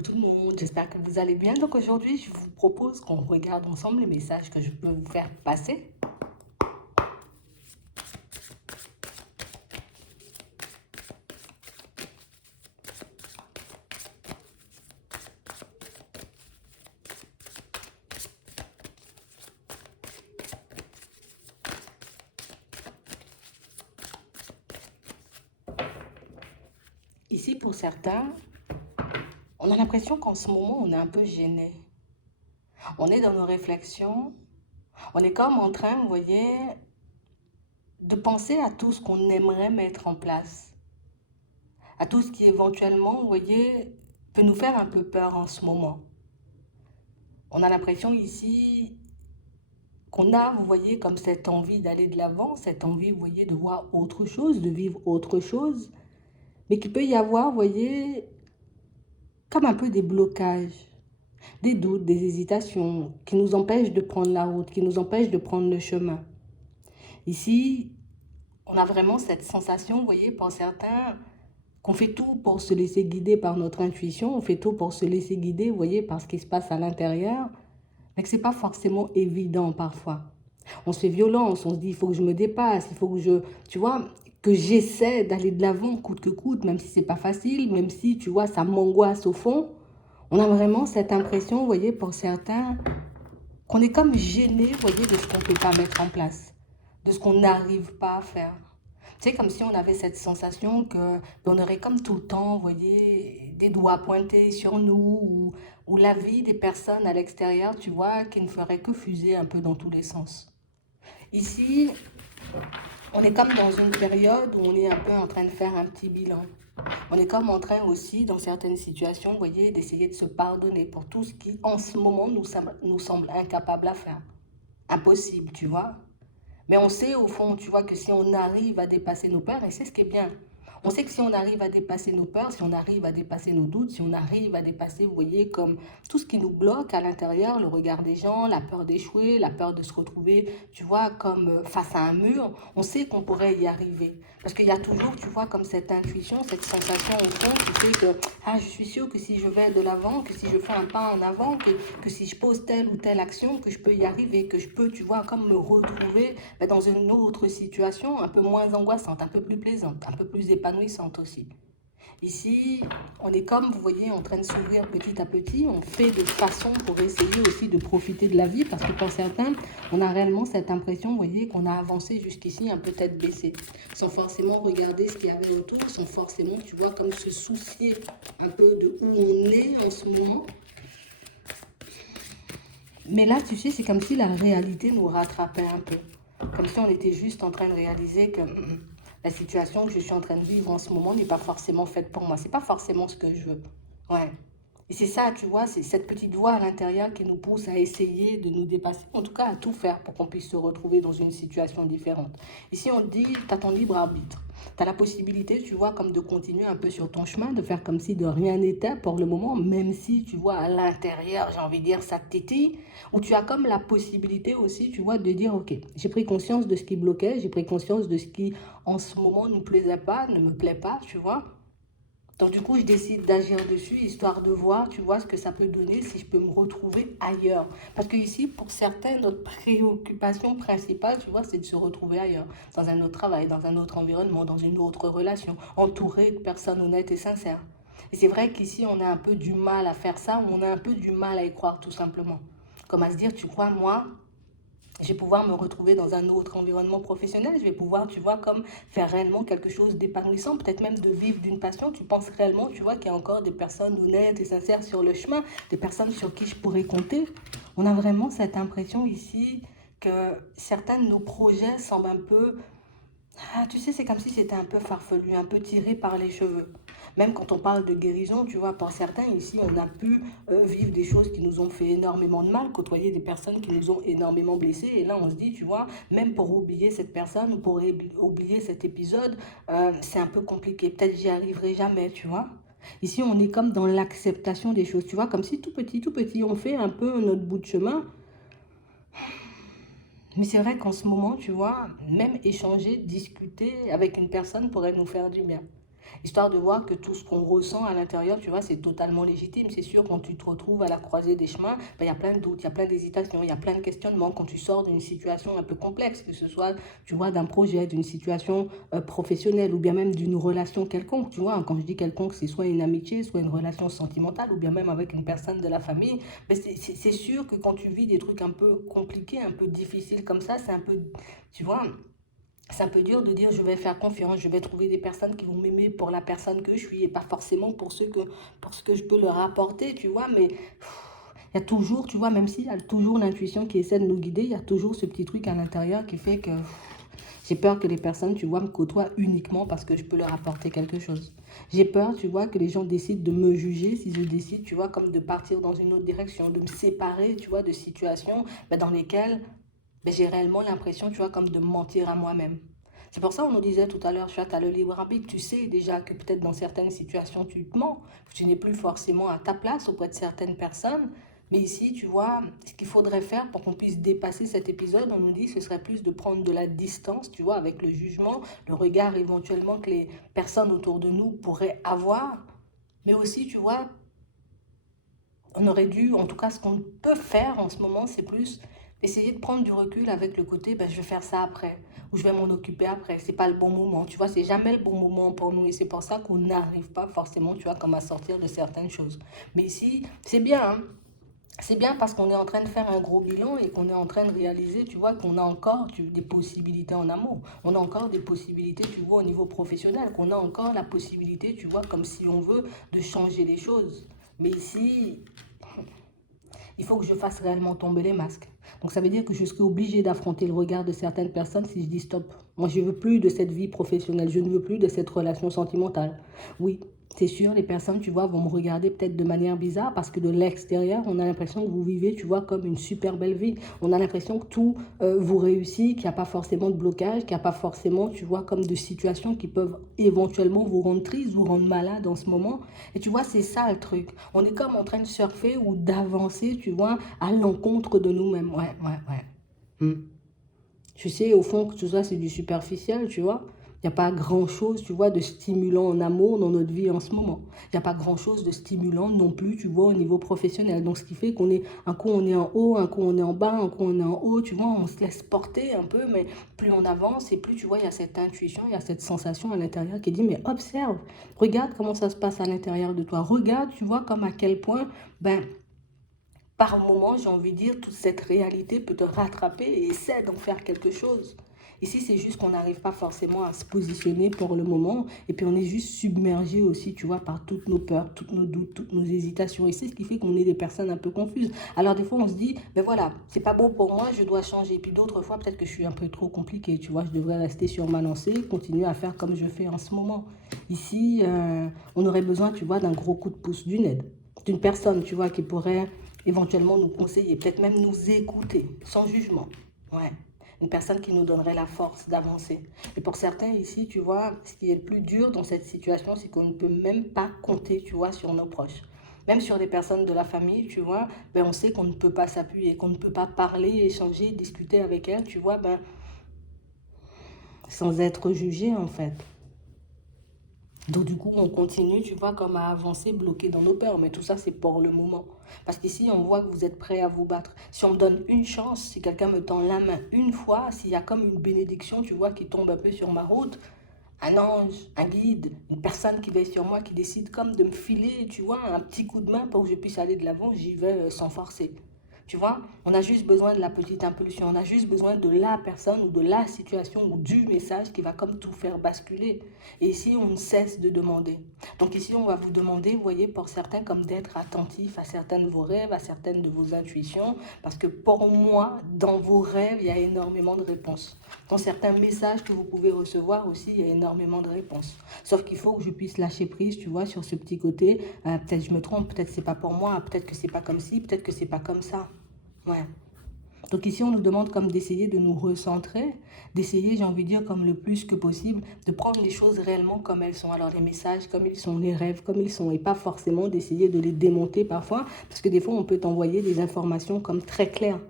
Coucou tout le monde, j'espère que vous allez bien. Donc aujourd'hui, je vous propose qu'on regarde ensemble les messages que je peux vous faire passer. Ici, pour certains, on a l'impression qu'en ce moment, on est un peu gêné. On est dans nos réflexions, on est comme en train, vous voyez, de penser à tout ce qu'on aimerait mettre en place, à tout ce qui éventuellement, vous voyez, peut nous faire un peu peur en ce moment. On a l'impression ici qu'on a, vous voyez, comme cette envie d'aller de l'avant, cette envie, vous voyez, de voir autre chose, de vivre autre chose, mais qu'il peut y avoir, vous voyez, comme un peu des blocages, des doutes, des hésitations qui nous empêchent de prendre la route, qui nous empêchent de prendre le chemin. Ici, on a vraiment cette sensation, vous voyez, pour certains, qu'on fait tout pour se laisser guider par notre intuition, on fait tout pour se laisser guider, vous voyez, par ce qui se passe à l'intérieur, mais que ce n'est pas forcément évident parfois. On se fait violence, on se dit, il faut que je me dépasse, il faut que tu vois, que j'essaie d'aller de l'avant coûte que coûte, même si c'est pas facile, même si, tu vois, ça m'angoisse au fond. On a vraiment cette impression, vous voyez, pour certains, qu'on est comme gêné, vous voyez, de ce qu'on ne peut pas mettre en place, de ce qu'on n'arrive pas à faire. C'est comme si on avait cette sensation qu'on aurait comme tout le temps, vous voyez, des doigts pointés sur nous ou la vie des personnes à l'extérieur, tu vois, qui ne ferait que fuser un peu dans tous les sens. Ici, on est comme dans une période où on est un peu en train de faire un petit bilan. On est comme en train aussi, dans certaines situations, vous voyez, d'essayer de se pardonner pour tout ce qui, en ce moment, nous semble incapable à faire. Impossible, tu vois. Mais on sait au fond, tu vois, que si on arrive à dépasser nos peurs, et c'est ce qui est bien, on sait que si on arrive à dépasser nos peurs, si on arrive à dépasser nos doutes, si on arrive à dépasser, vous voyez, comme tout ce qui nous bloque à l'intérieur, le regard des gens, la peur d'échouer, la peur de se retrouver, tu vois, comme face à un mur, on sait qu'on pourrait y arriver. Parce qu'il y a toujours, tu vois, comme cette intuition, cette sensation au fond qui fait que, ah, je suis sûre que si je vais de l'avant, que si je fais un pas en avant, que si je pose telle ou telle action, que je peux y arriver, que je peux, tu vois, comme me retrouver dans une autre situation un peu moins angoissante, un peu plus plaisante, un peu plus épanouissante aussi. Ici, on est comme, vous voyez, en train de s'ouvrir petit à petit. On fait de façon pour essayer aussi de profiter de la vie parce que pour certains, on a réellement cette impression, vous voyez, qu'on a avancé jusqu'ici un peu tête baissée, sans forcément regarder ce qu'il y avait autour, sans forcément, tu vois, comme se soucier un peu de où on est en ce moment. Mais là, tu sais, c'est comme si la réalité nous rattrapait un peu. Comme si on était juste en train de réaliser que la situation que je suis en train de vivre en ce moment n'est pas forcément faite pour moi. C'est pas forcément ce que je veux. Ouais. Et c'est ça, tu vois, c'est cette petite voix à l'intérieur qui nous pousse à essayer de nous dépasser, en tout cas à tout faire pour qu'on puisse se retrouver dans une situation différente. Ici, on te dit, tu as ton libre arbitre. Tu as la possibilité, tu vois, comme de continuer un peu sur ton chemin, de faire comme si de rien n'était pour le moment, même si, tu vois, à l'intérieur, j'ai envie de dire, ça te tétille, ou tu as comme la possibilité aussi, tu vois, de dire, ok, j'ai pris conscience de ce qui bloquait, j'ai pris conscience de ce qui, en ce moment, ne me plaisait pas, ne me plaît pas, tu vois. Donc du coup, je décide d'agir dessus, histoire de voir, tu vois, ce que ça peut donner si je peux me retrouver ailleurs. Parce que ici, pour certains, notre préoccupation principale, tu vois, c'est de se retrouver ailleurs, dans un autre travail, dans un autre environnement, dans une autre relation, entouré de personnes honnêtes et sincères. Et c'est vrai qu'ici, on a un peu du mal à faire ça, on a un peu du mal à y croire, tout simplement. Comme à se dire, tu crois, moi, je vais pouvoir me retrouver dans un autre environnement professionnel, je vais pouvoir, tu vois, comme faire réellement quelque chose d'épanouissant, peut-être même de vivre d'une passion. Tu penses réellement, tu vois, qu'il y a encore des personnes honnêtes et sincères sur le chemin, des personnes sur qui je pourrais compter. On a vraiment cette impression ici que certains de nos projets semblent un peu ah, tu sais, c'est comme si c'était un peu farfelu, un peu tiré par les cheveux. Même quand on parle de guérison, tu vois, pour certains ici, on a pu vivre des choses qui nous ont fait énormément de mal, côtoyer des personnes qui nous ont énormément blessés. Et là, on se dit, tu vois, même pour oublier cette personne ou pour oublier cet épisode, c'est un peu compliqué. Peut-être j'y arriverai jamais, tu vois. Ici, on est comme dans l'acceptation des choses, tu vois, comme si tout petit, on fait un peu notre bout de chemin. Mais c'est vrai qu'en ce moment, tu vois, même échanger, discuter avec une personne pourrait nous faire du bien. Histoire de voir que tout ce qu'on ressent à l'intérieur, tu vois, c'est totalement légitime. C'est sûr, quand tu te retrouves à la croisée des chemins, ben, il y a plein de doutes, il y a plein d'hésitations, il y a plein de questionnements quand tu sors d'une situation un peu complexe, que ce soit, tu vois, d'un projet, d'une situation professionnelle ou bien même d'une relation quelconque, tu vois. Quand je dis quelconque, c'est soit une amitié, soit une relation sentimentale ou bien même avec une personne de la famille. Mais c'est sûr que quand tu vis des trucs un peu compliqués, un peu difficiles comme ça, c'est un peu, tu vois, c'est un peu dur de dire je vais faire confiance, je vais trouver des personnes qui vont m'aimer pour la personne que je suis et pas forcément pour ce que je peux leur apporter, tu vois. Mais il y a toujours, tu vois, même s'il y a toujours l'intuition qui essaie de nous guider, il y a toujours ce petit truc à l'intérieur qui fait que j'ai peur que les personnes, tu vois, me côtoient uniquement parce que je peux leur apporter quelque chose. J'ai peur, tu vois, que les gens décident de me juger si je décide, tu vois, comme de partir dans une autre direction, de me séparer, tu vois, de situations dans lesquelles j'ai réellement l'impression, tu vois, comme de mentir à moi-même. C'est pour ça qu'on nous disait tout à l'heure, tu vois, as le libre arbitre, tu sais déjà que peut-être dans certaines situations, tu te mens, que tu n'es plus forcément à ta place auprès de certaines personnes. Mais ici, tu vois, ce qu'il faudrait faire pour qu'on puisse dépasser cet épisode, on nous dit, ce serait plus de prendre de la distance, tu vois, avec le jugement, le regard éventuellement que les personnes autour de nous pourraient avoir. Mais aussi, tu vois, on aurait dû, en tout cas, ce qu'on peut faire en ce moment, c'est plus essayer de prendre du recul avec le côté, je vais faire ça après, ou je vais m'en occuper après. C'est pas le bon moment, tu vois, c'est jamais le bon moment pour nous, et c'est pour ça qu'on n'arrive pas forcément, tu vois, comme à sortir de certaines choses. Mais ici, c'est bien, hein. C'est bien parce qu'on est en train de faire un gros bilan et qu'on est en train de réaliser, tu vois, qu'on a encore des possibilités en amour. On a encore des possibilités, tu vois, au niveau professionnel, qu'on a encore la possibilité, tu vois, comme si on veut, de changer les choses. Mais ici, il faut que je fasse réellement tomber les masques. Donc ça veut dire que je serai obligée d'affronter le regard de certaines personnes si je dis stop. Moi, je ne veux plus de cette vie professionnelle, je ne veux plus de cette relation sentimentale. Oui, c'est sûr, les personnes, tu vois, vont me regarder peut-être de manière bizarre parce que de l'extérieur, on a l'impression que vous vivez, tu vois, comme une super belle vie. On a l'impression que tout vous réussit, qu'il n'y a pas forcément de blocage, qu'il n'y a pas forcément, tu vois, comme de situations qui peuvent éventuellement vous rendre triste, vous rendre malade en ce moment. Et tu vois, c'est ça le truc. On est comme en train de surfer ou d'avancer, tu vois, à l'encontre de nous-mêmes. Ouais, ouais, ouais. Hmm. Tu sais, au fond, que tout ça, c'est du superficiel, tu vois. Il n'y a pas grand-chose, tu vois, de stimulant en amour dans notre vie en ce moment. Il n'y a pas grand-chose de stimulant non plus, tu vois, au niveau professionnel. Donc, ce qui fait qu'on est, un coup on est en haut, un coup on est en bas, un coup on est en haut, tu vois, on se laisse porter un peu, mais plus on avance et plus, tu vois, il y a cette intuition, il y a cette sensation à l'intérieur qui dit, mais observe, regarde comment ça se passe à l'intérieur de toi. Regarde, tu vois, comme à quel point, par moment, j'ai envie de dire, toute cette réalité peut te rattraper et essaie d'en faire quelque chose. Ici, c'est juste qu'on n'arrive pas forcément à se positionner pour le moment. Et puis, on est juste submergé aussi, tu vois, par toutes nos peurs, toutes nos doutes, toutes nos hésitations. Et c'est ce qui fait qu'on est des personnes un peu confuses. Alors, des fois, on se dit, ben voilà, c'est pas bon pour moi, je dois changer. Et puis, d'autres fois, peut-être que je suis un peu trop compliquée, tu vois. Je devrais rester sur ma lancée, continuer à faire comme je fais en ce moment. Ici, on aurait besoin, tu vois, d'un gros coup de pouce, d'une aide, d'une personne, tu vois, qui pourrait éventuellement nous conseiller, peut-être même nous écouter, sans jugement. Ouais. Une personne qui nous donnerait la force d'avancer. Et pour certains ici, tu vois, ce qui est le plus dur dans cette situation, c'est qu'on ne peut même pas compter, tu vois, sur nos proches. Même sur des personnes de la famille, tu vois, on sait qu'on ne peut pas s'appuyer, qu'on ne peut pas parler, échanger, discuter avec elles, tu vois, sans être jugé en fait. Donc du coup, on continue, tu vois, comme à avancer, bloqué dans nos peurs. Mais tout ça, c'est pour le moment. Parce qu'ici, on voit que vous êtes prêts à vous battre. Si on me donne une chance, si quelqu'un me tend la main une fois, s'il y a comme une bénédiction, tu vois, qui tombe un peu sur ma route, un ange, un guide, une personne qui veille sur moi, qui décide comme de me filer, tu vois, un petit coup de main pour que je puisse aller de l'avant, j'y vais sans forcer. Tu vois, on a juste besoin de la petite impulsion, on a juste besoin de la personne ou de la situation ou du message qui va comme tout faire basculer. Et ici, on ne cesse de demander. Donc ici, on va vous demander, vous voyez, pour certains, comme d'être attentif à certains de vos rêves, à certaines de vos intuitions, parce que pour moi, dans vos rêves, il y a énormément de réponses. Dans certains messages que vous pouvez recevoir aussi, il y a énormément de réponses. Sauf qu'il faut que je puisse lâcher prise, tu vois, sur ce petit côté. Peut-être je me trompe, peut-être c'est pas pour moi, peut-être que c'est pas comme ci, peut-être que c'est pas comme ça. Ouais. Donc ici, on nous demande comme d'essayer de nous recentrer, d'essayer, j'ai envie de dire, comme le plus que possible, de prendre les choses réellement comme elles sont. Alors les messages comme ils sont, les rêves comme ils sont, et pas forcément d'essayer de les démonter parfois, parce que des fois, on peut t'envoyer des informations comme très claires.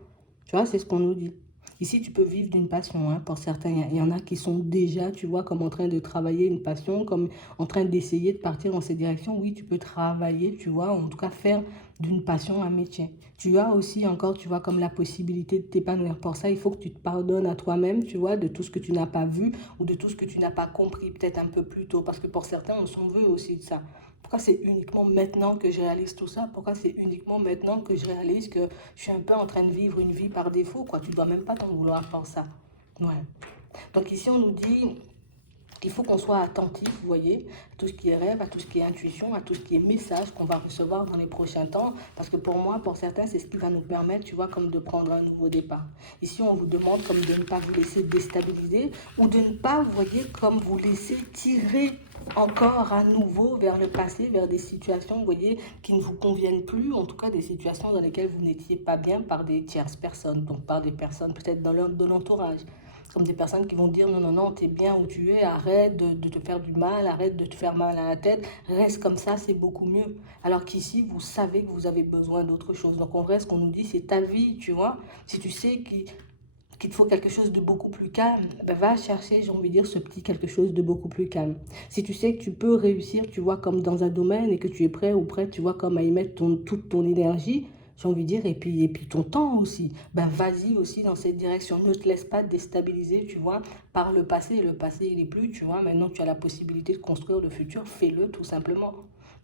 Tu vois, c'est ce qu'on nous dit. Ici, tu peux vivre d'une passion, hein, pour certains. Il y en a qui sont déjà, tu vois, comme en train de travailler une passion, comme en train d'essayer de partir dans cette direction. Oui, tu peux travailler, tu vois, en tout cas faire d'une passion un métier. Tu as aussi encore, tu vois, comme la possibilité de t'épanouir. Pour ça, il faut que tu te pardonnes à toi-même, tu vois, de tout ce que tu n'as pas vu ou de tout ce que tu n'as pas compris peut-être un peu plus tôt. Parce que pour certains, on s'en veut aussi de ça. Pourquoi c'est uniquement maintenant que je réalise tout ça? Pourquoi c'est uniquement maintenant que je réalise que je suis un peu en train de vivre une vie par défaut, quoi? Tu dois même pas t'en vouloir pour ça. Ouais. Donc ici, on nous dit il faut qu'on soit attentif, vous voyez, à tout ce qui est rêve, à tout ce qui est intuition, à tout ce qui est message qu'on va recevoir dans les prochains temps. Parce que pour moi, pour certains, c'est ce qui va nous permettre, tu vois, comme de prendre un nouveau départ. Ici, on vous demande comme de ne pas vous laisser déstabiliser ou de ne pas, vous voyez, comme vous laisser tirer encore à nouveau vers le passé, vers des situations, vous voyez, qui ne vous conviennent plus, en tout cas des situations dans lesquelles vous n'étiez pas bien par des tierces personnes, donc par des personnes peut-être de l'entourage. Comme des personnes qui vont dire non, non, non, t'es bien où tu es, arrête de te faire du mal, arrête de te faire mal à la tête, reste comme ça, c'est beaucoup mieux. Alors qu'ici, vous savez que vous avez besoin d'autre chose. Donc en vrai, ce qu'on nous dit, c'est ta vie, tu vois. Si tu sais qu'il te faut quelque chose de beaucoup plus calme, ben va chercher, j'ai envie de dire, ce petit quelque chose de beaucoup plus calme. Si tu sais que tu peux réussir, tu vois, comme dans un domaine et que tu es prêt ou prête, tu vois, comme à y mettre toute ton énergie, j'ai envie de dire, et puis ton temps aussi, ben vas-y aussi dans cette direction. Ne te laisse pas déstabiliser, tu vois, par le passé. Le passé, il n'est plus, tu vois, maintenant tu as la possibilité de construire le futur, fais-le tout simplement.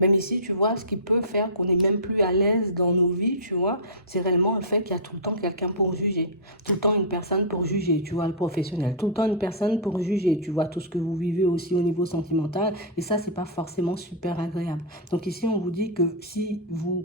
Même ici, tu vois, ce qui peut faire qu'on n'est même plus à l'aise dans nos vies, tu vois, c'est réellement le fait qu'il y a tout le temps quelqu'un pour juger. Tout le temps une personne pour juger, tu vois, le professionnel. Tout le temps une personne pour juger, tu vois, tout ce que vous vivez aussi au niveau sentimental. Et ça, c'est pas forcément super agréable. Donc ici, on vous dit que si vous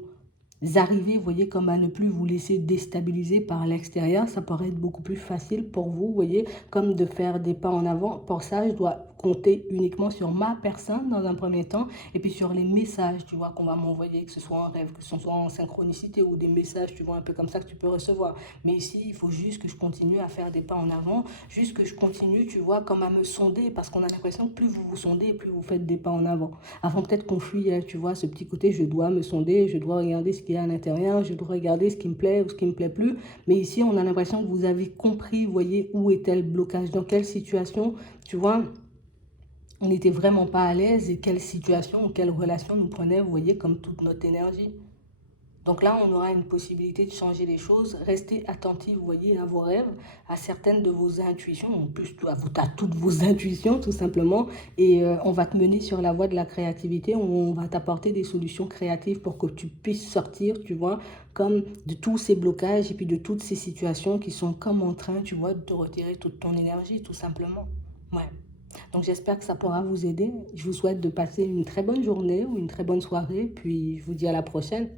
arrivez, vous voyez, comme à ne plus vous laisser déstabiliser par l'extérieur, ça pourrait être beaucoup plus facile pour vous, vous voyez, comme de faire des pas en avant. Pour ça, je dois compter uniquement sur ma personne dans un premier temps et puis sur les messages, tu vois, qu'on va m'envoyer, que ce soit en rêve, que ce soit en synchronicité ou des messages, tu vois, un peu comme ça que tu peux recevoir. Mais ici, il faut juste que je continue à faire des pas en avant, juste que je continue, tu vois, comme à me sonder parce qu'on a l'impression que plus vous vous sondez, plus vous faites des pas en avant. Avant peut-être qu'on fuit, tu vois, ce petit côté, je dois me sonder, je dois regarder ce qu'il y a à l'intérieur, je dois regarder ce qui me plaît ou ce qui ne me plaît plus. Mais ici, on a l'impression que vous avez compris, vous voyez, où était le blocage, dans quelle situation, tu vois, on n'était vraiment pas à l'aise et quelle situation ou quelle relation nous prenait, vous voyez, comme toute notre énergie. Donc là, on aura une possibilité de changer les choses. Restez attentif, vous voyez, à vos rêves, à certaines de vos intuitions. En plus, tu as toutes vos intuitions, tout simplement. Et on va te mener sur la voie de la créativité. On va t'apporter des solutions créatives pour que tu puisses sortir, tu vois, comme de tous ces blocages et puis de toutes ces situations qui sont comme en train, tu vois, de te retirer toute ton énergie, tout simplement. Ouais. Donc j'espère que ça pourra vous aider. Je vous souhaite de passer une très bonne journée ou une très bonne soirée. Puis je vous dis à la prochaine.